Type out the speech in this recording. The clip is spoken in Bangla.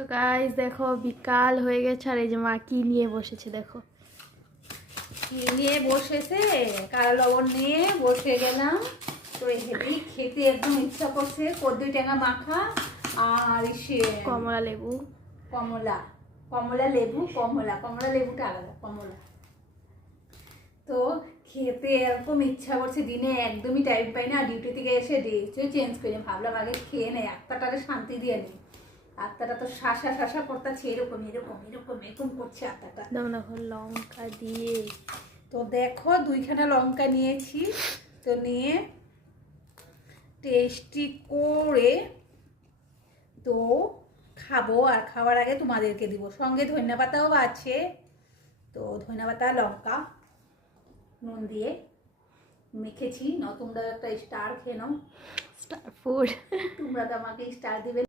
তো গাইস দেখো বিকাল হয়ে গেছে আর এই যে মা কি নিয়ে বসেছে দেখো। কি নিয়ে বসেছে? কালো লবণ নিয়ে বসে গেলাম। তো হেভি খেতে একদম ইচ্ছা করছে, কদ্দু টেঙা মাখা আর সে কমলা লেবু। কমলা কমলা লেবু, কমলা লেবুটা আলাদা, কমলা। তো খেতে এরকম ইচ্ছা করছে, দিনে একদমই টাইম পাই না, ডিউটি থেকে এসে ড্রেসও চেঞ্জ করে ভাবলাম আগে খেয়ে নেই, আত্মাটাকে শান্তি দিয়ে নিই। আত্মাটা তো শাসা শাসা করতেছে, এরকম এরকম এরকম এরকম করছে আত্মাটা। দেখো লঙ্কা দিয়ে। তো দেখো 2খানা লঙ্কা নিয়েছি, তো নিয়ে টেস্টি করে তো খাবো। আর খাওয়ার আগে তোমাদেরকে দিব, সঙ্গে ধনেপাতাও আছে। তো ধনেপাতা লঙ্কা নুন দিয়ে মেখেছি। তোমরা একটা স্টার খেয়ে নাও, স্টার ফুড। তোমরা তো আমাকে স্টার দিবে।